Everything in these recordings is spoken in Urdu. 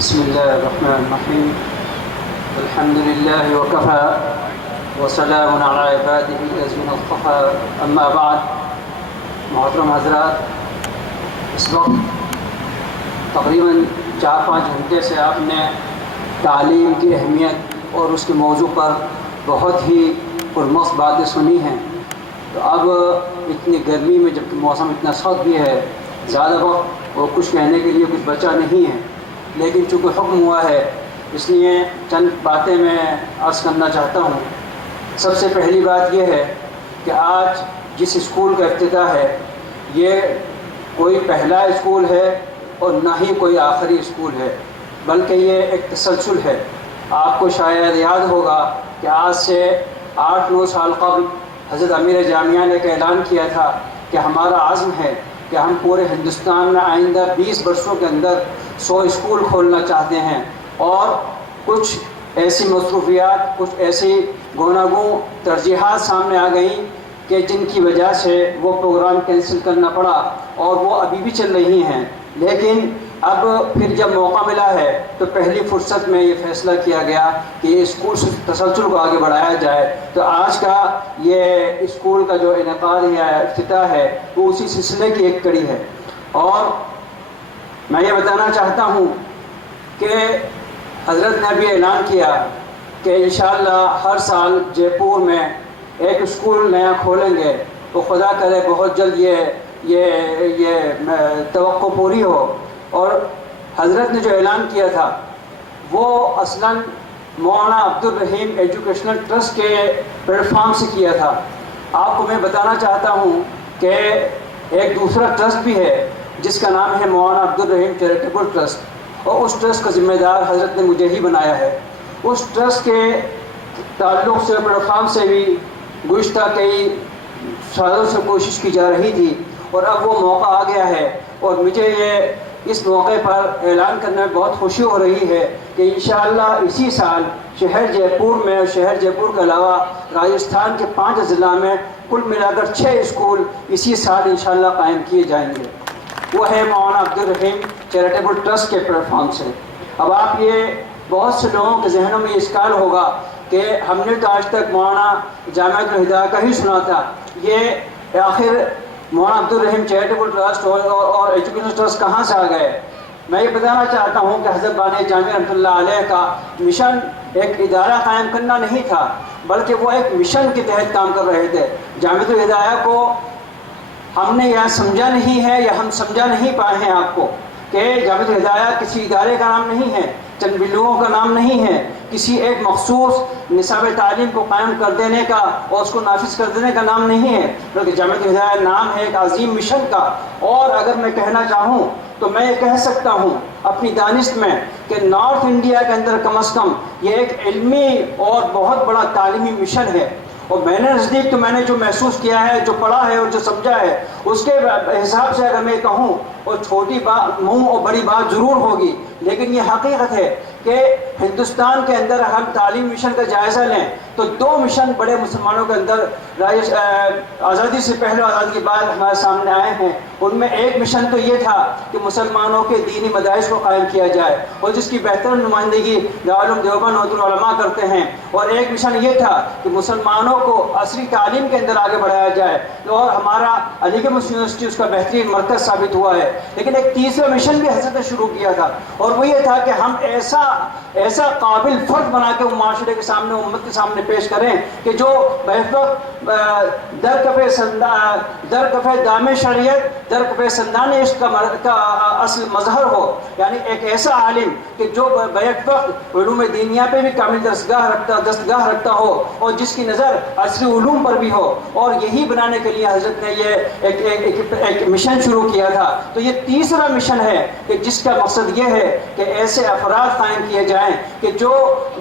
بسم الله الرحمن الرحيم الحمد لله وكفى وسلام على عباده الذين اصطفى اما بعد. محترم حضرات، اس وقت تقریباً 4-5 گھنٹے سے آپ نے تعلیم کی اہمیت اور اس کے موضوع پر بہت ہی پرمخ باتیں سنی ہیں. تو اب اتنی گرمی میں جب کہ موسم اتنا سخت بھی ہے، زیادہ وقت اور کچھ کہنے کے لیے کچھ بچا نہیں ہے، لیکن چونکہ حکم ہوا ہے اس لیے چند باتیں میں عرض کرنا چاہتا ہوں. سب سے پہلی بات یہ ہے کہ آج جس اسکول کا افتتاح ہے یہ کوئی پہلا اسکول ہے اور نہ ہی کوئی آخری اسکول ہے، بلکہ یہ ایک تسلسل ہے. آپ کو شاید یاد ہوگا کہ آج سے 8-9 سال قبل حضرت امیر جامعہ نے ایک اعلان کیا تھا کہ ہمارا عزم ہے کہ ہم پورے ہندوستان میں آئندہ 20 برسوں کے اندر 100 اسکول کھولنا چاہتے ہیں. اور کچھ ایسی مصروفیات، کچھ ایسی گوناگوں ترجیحات سامنے آ گئیں کہ جن کی وجہ سے وہ پروگرام کینسل کرنا پڑا اور وہ ابھی بھی چل رہی ہیں. لیکن اب پھر جب موقع ملا ہے تو پہلی فرصت میں یہ فیصلہ کیا گیا کہ یہ اسکول تسلسل کو آگے بڑھایا جائے. تو آج کا یہ اسکول کا جو انعقاد یا افتتاح ہے وہ اسی سلسلے کی ایک کڑی ہے. اور میں یہ بتانا چاہتا ہوں کہ حضرت نے ابھی اعلان کیا کہ انشاءاللہ ہر سال جے پور میں ایک اسکول نیا کھولیں گے. تو خدا کرے بہت جلد یہ توقع پوری ہو. اور حضرت نے جو اعلان کیا تھا وہ اصلاً مولانا عبدالرحیم ایجوکیشنل ٹرسٹ کے پلیٹ فارم سے کیا تھا. آپ کو میں بتانا چاہتا ہوں کہ ایک دوسرا ٹرسٹ بھی ہے جس کا نام ہے مولانا عبدالرحیم چیریٹیبل ٹرسٹ، اور اس ٹرسٹ کا ذمہ دار حضرت نے مجھے ہی بنایا ہے. اس ٹرسٹ کے تعلق سے پلیٹ فارم سے بھی گزشتہ کئی سالوں سے کوشش کی جا رہی تھی، اور اب وہ موقع آ گیا ہے. اور مجھے یہ اس موقع پر اعلان کرنے میں بہت خوشی ہو رہی ہے کہ انشاءاللہ اسی سال شہر جے پور میں، شہر جے پور کے علاوہ راجستھان کے 5 ضلع میں کل ملا کر 6 اسکول اسی سال انشاءاللہ قائم کیے جائیں گے. وہ ہے مولانا عبدالرحیم چیریٹیبل ٹرسٹ کے پلیٹ فارم سے. اب آپ یہ بہت سے لوگوں کے ذہنوں میں یہ اشکال ہوگا کہ ہم نے تو آج تک مولانا جامعۃ الہدایہ کا ہی سنا تھا، یہ آخر مولانا عبدالرحیم چیریٹیبل ٹرسٹ اور ایجوکیشن ٹرسٹ کہاں سے آ گئے؟ میں یہ بتانا چاہتا ہوں کہ حضرت بانی جامعہ رحمۃ اللہ علیہ کا مشن ایک ادارہ قائم کرنا نہیں تھا، بلکہ وہ ایک مشن کے تحت کام کر رہے تھے. جامعۃ الہدایہ کو ہم نے یہاں سمجھا نہیں ہے یا ہم سمجھا نہیں پائے ہیں آپ کو کہ جامعۃ الہدایہ کسی ادارے کا نام نہیں ہے، چند بلوگوں کا نام نہیں ہے، کسی ایک مخصوص نصاب تعلیم کو قائم کر دینے کا اور اس کو نافذ کر دینے کا نام نہیں ہے، بلکہ جامعۃ الہدایہ نام ہے ایک عظیم مشن کا. اور اگر میں کہنا چاہوں تو میں یہ کہہ سکتا ہوں اپنی دانست میں کہ نارتھ انڈیا کے اندر کم از کم یہ ایک علمی اور بہت بڑا تعلیمی مشن ہے. اور میں نے نزدیک تو میں نے جو محسوس کیا ہے، جو پڑھا ہے اور جو سمجھا ہے، اس کے حساب سے اگر میں کہوں، اور چھوٹی بات منہ اور بڑی بات ضرور ہوگی، لیکن یہ حقیقت ہے کہ ہندوستان کے اندر ہم تعلیم مشن کا جائزہ لیں تو 2 مشن بڑے مسلمانوں کے اندر آزادی سے پہلے اور آزادی کے بعد ہمارے سامنے آئے ہیں. ان میں ایک مشن تو یہ تھا کہ مسلمانوں کے دینی مدارس کو قائم کیا جائے، اور جس کی بہتر نمائندگی دارالعلوم دیوبند العلماء کرتے ہیں. اور ایک مشن یہ تھا کہ مسلمانوں کو عصری تعلیم کے اندر آگے بڑھایا جائے، اور ہمارا علی گڑھ مسلم یونیورسٹی اس کا بہترین مرکز ثابت ہوا ہے. لیکن ایک تیسرا مشن بھی حضرت نے شروع کیا تھا، اور وہ یہ تھا کہ ہم ایسا قابل فرد بنا کے معاشرے کے سامنے، امت کے سامنے پیش کریں کہ جو در کفے دام شریعت، در کفے سندان عشق کا اصل مظہر ہو. یعنی ایک ایسا عالم کہ جو بیک وقت علوم دینیہ پہ بھی کامل دستگاہ رکھتا ہو، اور جس کی نظر عصری علوم پر بھی ہو. اور یہی بنانے کے لیے حضرت نے یہ ایک مشن شروع کیا تھا. تو یہ تیسرا مشن ہے کہ جس کا مقصد یہ ہے کہ ایسے افراد قائم کیے جائیں کہ جو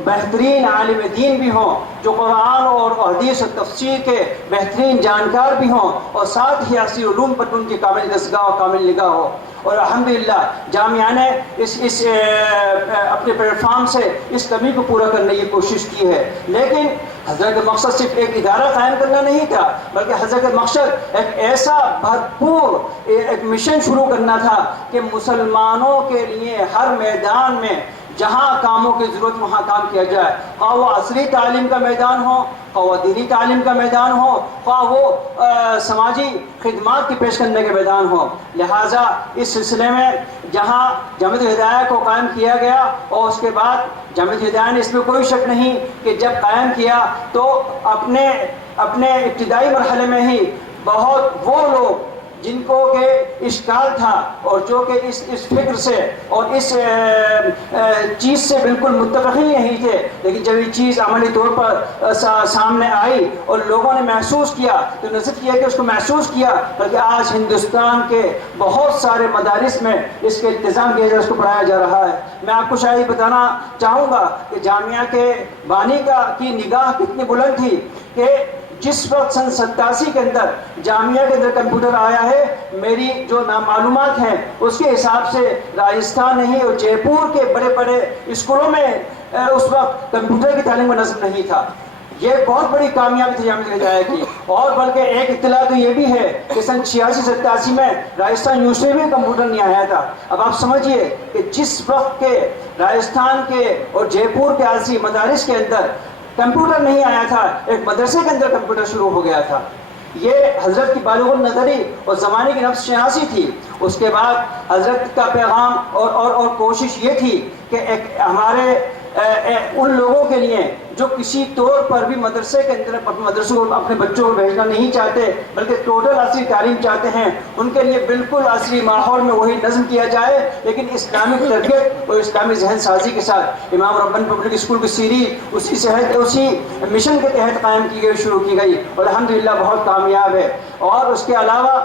بہترین عالم دین بھی ہوں، جو قرآن اور حدیث اور تفسیر کے بہترین جانکار بھی ہوں، اور ساتھ ہی عصری علوم پر ان کی کامل دستگاہ اور کامل نگاہ ہو. اور الحمدللہ جامعہ نے اس اپنے پلیٹ فارم سے اس کمی کو پورا کرنے کی کوشش کی ہے. لیکن حضرت کا مقصد صرف ایک ادارہ قائم کرنا نہیں تھا، بلکہ حضرت کا مقصد ایک ایسا بھرپور ایک مشن شروع کرنا تھا کہ مسلمانوں کے لیے ہر میدان میں جہاں کاموں کی ضرورت وہاں کام کیا جائے، خواہ وہ عصری تعلیم کا میدان ہو، خواہ وہ دینی تعلیم کا میدان ہو، خواہ وہ سماجی خدمات کی پیش کرنے کے میدان ہو۔ لہٰذا اس سلسلے میں جہاں جامعۃ الہدایہ کو قائم کیا گیا، اور اس کے بعد جامعۃ الہدایہ نے اس میں کوئی شک نہیں کہ جب قائم کیا تو اپنے ابتدائی مرحلے میں ہی بہت وہ لوگ جن کو کہ اشکال تھا اور جو کہ اس فکر سے اور اس چیز سے بالکل متفق ہی نہیں تھے، لیکن جب یہ چیز عملی طور پر سامنے آئی اور لوگوں نے محسوس کیا تو نہ صرف یہ کہ اس کو محسوس کیا، بلکہ آج ہندوستان کے بہت سارے مدارس میں اس کے التزام کیا جائے، اس کو پڑھایا جا رہا ہے۔ میں آپ کو شاید بتانا چاہوں گا کہ جامعہ کے بانی کی نگاہ کتنی بلند تھی کہ جس وقت سن 87 کے اندر جامعہ کے اندر کمپیوٹر آیا ہے، میری جو معلومات ہیں اس کے حساب سے راجستھان نہیں اور جے پور کے بڑے بڑے اسکولوں میں اس وقت کمپیوٹر کی تعلیم کا نظم نہیں تھا۔ یہ بہت بڑی کامیابی تھی جامعہ الہدایہ کی۔ اور بلکہ ایک اطلاع تو یہ بھی ہے کہ سن 86-87 میں راجستھان یونیورسٹی میں کمپیوٹر نہیں آیا تھا۔ اب آپ سمجھیے کہ جس وقت کے راجستھان کے اور جے پور کے عاصی مدارس کے اندر کمپیوٹر نہیں آیا تھا، ایک مدرسے کے اندر کمپیوٹر شروع ہو گیا تھا۔ یہ حضرت کی بالغ النظری اور زمانے کی نفس شناسی تھی۔ اس کے بعد حضرت کا پیغام اور کوشش یہ تھی کہ ایک ہمارے ان لوگوں کے لیے جو کسی طور پر بھی مدرسے کے اندر مدرسوں کو اپنے بچوں کو بھیجنا نہیں چاہتے بلکہ ٹوٹل عصری تعلیم چاہتے ہیں، ان کے لیے بالکل عصری ماحول میں وہی نظم کیا جائے، لیکن اسلامی تربیت اور اسلامی ذہن سازی کے ساتھ۔ امام ربانی پبلک اسکول کی سیریز اسی مشن کے تحت قائم کی گئی، شروع کی گئی اور الحمدللہ بہت کامیاب ہے۔ اور اس کے علاوہ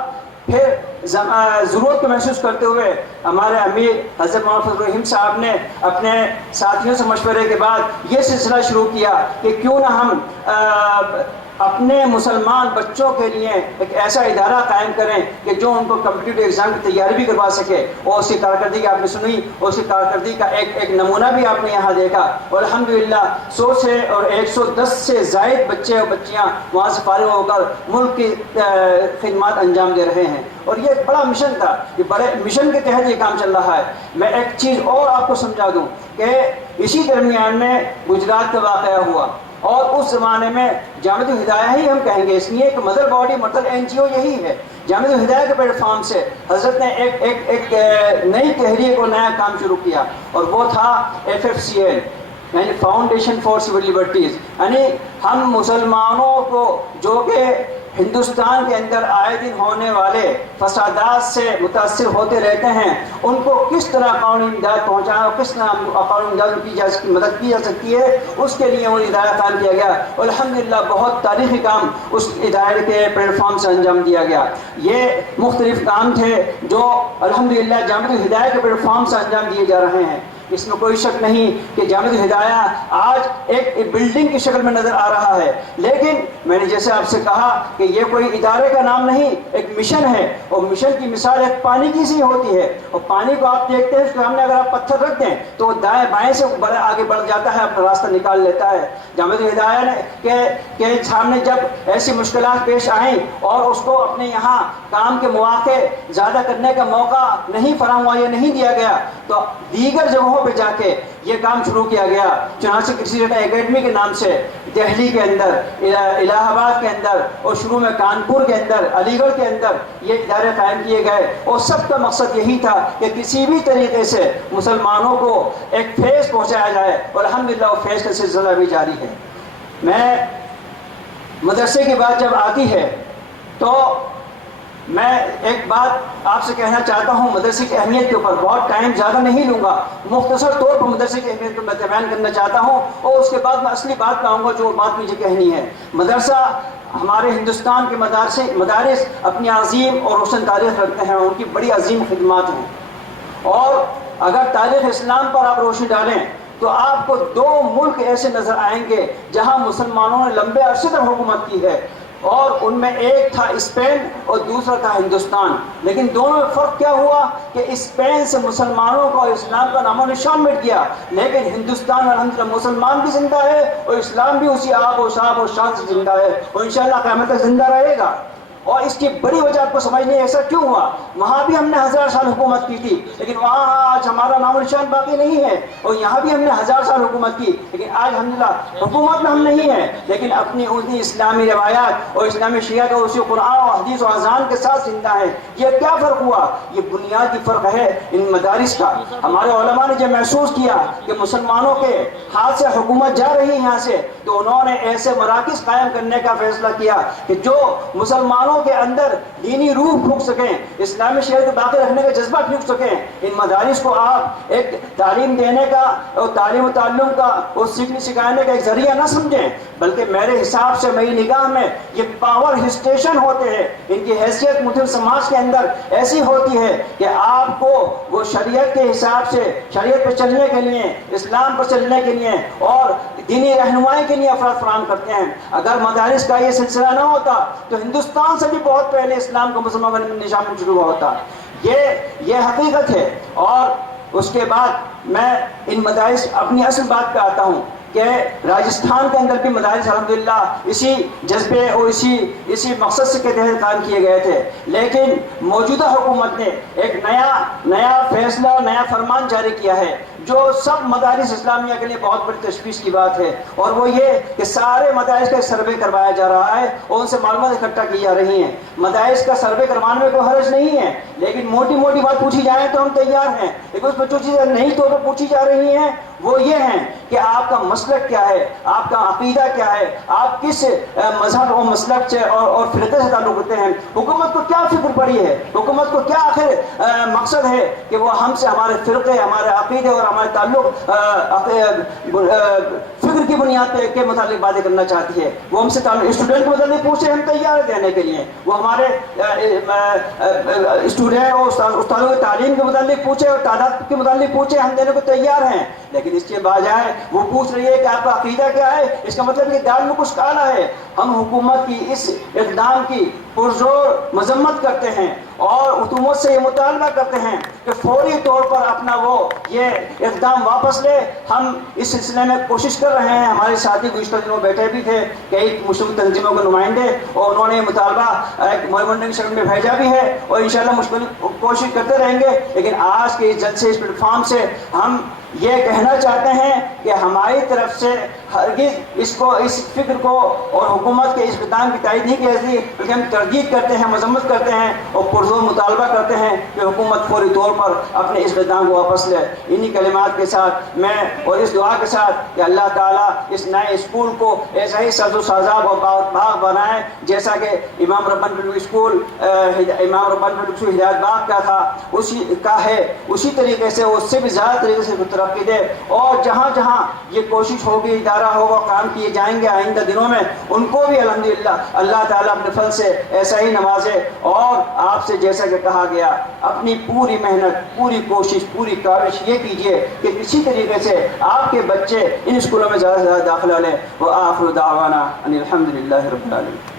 پھر ضرورت کو محسوس کرتے ہوئے ہمارے امیر حضرت مولانا فضل الرحیم صاحب نے اپنے ساتھیوں سے مشورے کے بعد یہ سلسلہ شروع کیا کہ کیوں نہ ہم اپنے مسلمان بچوں کے لیے ایک ایسا ادارہ قائم کریں کہ جو ان کو کمپٹیٹیو ایگزام کی تیاری بھی کروا سکے، اور اس کی کارکردگی آپ نے سنی اور اس کی کارکردگی کا ایک نمونہ بھی آپ نے یہاں دیکھا، اور الحمدللہ 100 سے اور 110 سے زائد بچے اور بچیاں وہاں سے فارغ ہو کر ملک کی خدمات انجام دے رہے ہیں۔ اور یہ ایک بڑا مشن تھا، یہ بڑے مشن کے تحت یہ کام چل رہا ہے۔ میں ایک چیز اور آپ کو سمجھا دوں کہ اسی درمیان میں گجرات کا واقعہ ہوا، اور اس زمانے میں جامعۃ الہدایہ ہی ہم کہیں گے، اس لیے ایک مدر باڈی مدر NGO یہی ہے۔ جامعۃ الہدایہ کے پلیٹ فارم سے حضرت نے ایک نئی تحریک اور نیا کام شروع کیا، اور وہ تھا FFCL، یعنی فاؤنڈیشن فار سول لبرٹیز۔ یعنی ہم مسلمانوں کو جو کہ ہندوستان کے اندر آئے دن ہونے والے فسادات سے متاثر ہوتے رہتے ہیں، ان کو کس طرح قانونی امداد پہنچانا اور کس طرح قانونی امداد مدد کی جا سکتی ہے، اس کے لیے وہ ادارہ قائم کیا گیا، اور الحمدللہ بہت تاریخی کام اس ادارے کے پلیٹ فارم سے انجام دیا گیا۔ یہ مختلف کام تھے جو الحمدللہ جامعۃ الہدایہ کے پلیٹ فارم سے انجام دیے جا رہے ہیں۔ اس میں کوئی شک نہیں کہ جامعۃ الہدایہ آج ایک بلڈنگ کی شکل میں نظر آ رہا ہے، لیکن میں نے جیسے آپ سے کہا کہ یہ کوئی ادارے کا نام نہیں، ایک مشن ہے، اور مشن کی مثال ایک پانی کی سی ہوتی ہے، اور پانی کو آپ دیکھتے ہیں اس کے سامنے اگر آپ پتھر رکھ دیں تو وہ دائیں بائیں سے آگے بڑھ جاتا ہے، اپنا راستہ نکال لیتا ہے۔ جامعۃ الہدایہ نے کے سامنے جب ایسی مشکلات پیش آئیں اور اس کو اپنے یہاں کام کے مواقع زیادہ کرنے کا موقع نہیں فراہم ہوا یا نہیں دیا گیا، تو دیگر جگہوں پہ جا کے یہ کام شروع کیا گیا۔ چنانچہ کسی ڈیٹا اکیڈمی کے نام سے دہلی کے اندر، الہ آباد کے اندر، اور شروع میں کانپور کے اندر، علی گڑھ کے اندر یہ ادارے قائم کیے گئے، اور سب کا مقصد یہی تھا کہ کسی بھی طریقے سے مسلمانوں کو ایک فیض پہنچایا جائے، اور الحمدللہ وہ فیض کا سلسلہ بھی جاری ہے۔ میں مدرسے کی بات جب آتی ہے تو میں ایک بات آپ سے کہنا چاہتا ہوں مدرسے کی اہمیت کے اوپر، بہت ٹائم زیادہ نہیں لوں گا، مختصر طور پر مدرسے کی اہمیت کو میں بیان کرنا چاہتا ہوں، اور اس کے بعد میں اصلی بات کہوں گا جو بات مجھے کہنی ہے۔ مدرسہ ہمارے ہندوستان کے مدارس اپنی عظیم اور روشن تاریخ رکھتے ہیں، ان کی بڑی عظیم خدمات ہیں، اور اگر تاریخ اسلام پر آپ روشنی ڈالیں تو آپ کو 2 ملک ایسے نظر آئیں گے جہاں مسلمانوں نے لمبے عرصے تک حکومت کی ہے، اور ان میں ایک تھا اسپین اور دوسرا تھا ہندوستان، لیکن دونوں میں فرق کیا ہوا کہ اسپین سے مسلمانوں کا اور اسلام کا نام و نشان مٹ گیا، لیکن ہندوستان الحمدللہ مسلمان بھی زندہ ہے اور اسلام بھی اسی آب و شاب و شان سے زندہ ہے اور انشاءاللہ قیامت تک زندہ رہے گا۔ اور اس کی بڑی وجہ آپ کو سمجھنے ایسا کیوں ہوا؟ وہاں بھی ہم نے 1000 سال حکومت کی تھی، لیکن وہاں آج ہمارا نام و نشان باقی نہیں ہے، اور یہاں بھی ہم نے 1000 سال حکومت کی، لیکن آج الحمدللہ حکومت میں ہم نہیں ہیں، لیکن اپنی انہی اسلامی روایات اور اسلامی شریعت اور اسی قرآن و حدیث و اذان کے ساتھ زندہ ہیں۔ یہ کیا فرق ہوا؟ یہ بنیادی فرق ہے ان مدارس کا۔ ہمارے علماء نے جب محسوس کیا کہ مسلمانوں کے ہاتھ سے حکومت جا رہی ہے یہاں سے، تو انہوں نے ایسے مراکز قائم کرنے کا فیصلہ کیا کہ جو مسلمانوں کے اندر دینی روح پھونک سکیں، اسلامی شریعت کو باقی رکھنے کا جذبہ پھونک سکیں۔ ان مدارس کو آپ ایک تعلیم دینے کا اور تعلیم و تعلم کا اور سیکھنے سکھانے کا ایک ذریعہ نہ سمجھیں، بلکہ میرے حساب سے میری نگاہ میں یہ پاور اسٹیشن ہوتے ہیں۔ ان کی حیثیت مسلم سماج کے اندر ایسی ہوتی ہے کہ آپ کو وہ شریعت کے حساب سے شریعت پر چلنے کے لیے، اسلام پر چلنے کے لیے اور دینی رہنمائی کے لیے افراد فراہم کرتے ہیں۔ اگر مدارس کا یہ سلسلہ نہ ہوتا تو ہندوستان سے بھی بہت پہلے اسلام کا مسلمان نظام شروع ہوتا۔ یہ حقیقت ہے۔ اور اس کے بعد میں ان مدارس اپنی اصل بات پہ آتا ہوں کہ راجستھان کے اندر بھی مدارس الحمدللہ اسی جذبے اور اسی مقصد سے کے تحت قائم کیے گئے تھے، لیکن موجودہ حکومت نے ایک نیا فیصلہ، نیا فرمان جاری کیا ہے جو سب مدارس اسلامیہ کے لیے بہت بڑی تشویش کی بات ہے، اور وہ یہ کہ سارے مدارس کا سروے کروایا جا رہا ہے اور ان سے معلومات اکٹھا کی جا رہی ہیں۔ مدارس کا سروے کروانے میں کوئی حرج نہیں ہے، لیکن موٹی بات پوچھی جائے تو ہم تیار ہیں، لیکن اس میں جو چیزیں نہیں تو پوچھی جا رہی ہیں وہ یہ ہیں کہ آپ کا مسلک کیا ہے، آپ کا عقیدہ کیا ہے، آپ کس مذہب اور مسلک سے اور فرقے سے تعلق رکھتے ہیں، حکومت کو کیا فکر پڑی ہے، حکومت کو کیا آخر مقصد ہے کہ وہ ہم سے ہمارے فرقے، ہمارے عقیدے اور ہمارے تعلق فکر کی بنیاد پہ کے متعلق باتیں کرنا چاہتی ہے۔ وہ ہم سے تعلق اسٹوڈنٹ کے متعلق پوچھے، ہم تیار ہیں دینے کے لیے، وہ ہمارے اسٹوڈنٹ اور استادوں کی تعلیم کے متعلق پوچھے اور تعداد کے متعلق پوچھے، ہم دینے کو تیار ہیں، لیکن اس کے بجائے وہ پوچھ رہی ہے کہ آپ کا عقیدہ کیا ہے۔ اس کا مطلب کہ دال میں کچھ کالا ہے۔ ہم حکومت کی اس اقدام کی پرزور مذمت کرتے ہیں اور حکومت سے یہ مطالبہ کرتے ہیں کہ فوری طور پر اپنا یہ اقدام واپس لے۔ ہم اس سلسلے میں کوشش کر رہے ہیں، ہمارے ساتھی گزشتہ دنوں بیٹھے بھی تھے کئی مسلم تنظیموں کے نمائندے، اور انہوں نے یہ مطالبہ ایک میمورنڈم کی شکل میں بھیجا بھی ہے، اور انشاءاللہ مشکل کوشش کرتے رہیں گے۔ لیکن آج کے اس جلسے، اس پلیٹ فارم سے ہم یہ کہنا چاہتے ہیں کہ ہماری طرف سے ہرگز اس فکر کو اور حکومت کے اس اقدام کی تائید نہیں کی جاتی، بلکہ ہم تردید کرتے ہیں، مذمت کرتے ہیں اور پرزور مطالبہ کرتے ہیں کہ حکومت فوری طور پر اپنے اس اقدام کو واپس لے۔ انہی کلمات کے ساتھ میں اور اس دعا کے ساتھ کہ اللہ تعالیٰ اس نئے اسکول کو ایسا ہی سبز و شاداب اور باغ بنائے جیسا کہ امام ربانی پبلک اسکول ہدایت باغ کا تھا، اسی کا ہے، اسی طریقے سے اس سے بھی زیادہ طریقے سے ترقی دے، اور جہاں جہاں یہ کوشش ہوگی، ادارہ ہوگا، کام کیے جائیں گے آئندہ دنوں میں، ان کو بھی الحمدللہ اللہ تعالیٰ اپنے فضل سے ایسا ہی نوازے۔ اور آپ سے جیسا کہ کہا گیا، اپنی پوری محنت، پوری کوشش، پوری کاوش یہ کیجیے کہ کسی طریقے سے آپ کے بچے ان اسکولوں میں زیادہ سے زیادہ داخلہ لیں۔ وآخر دعوانا ان الحمدللہ رب العالمین۔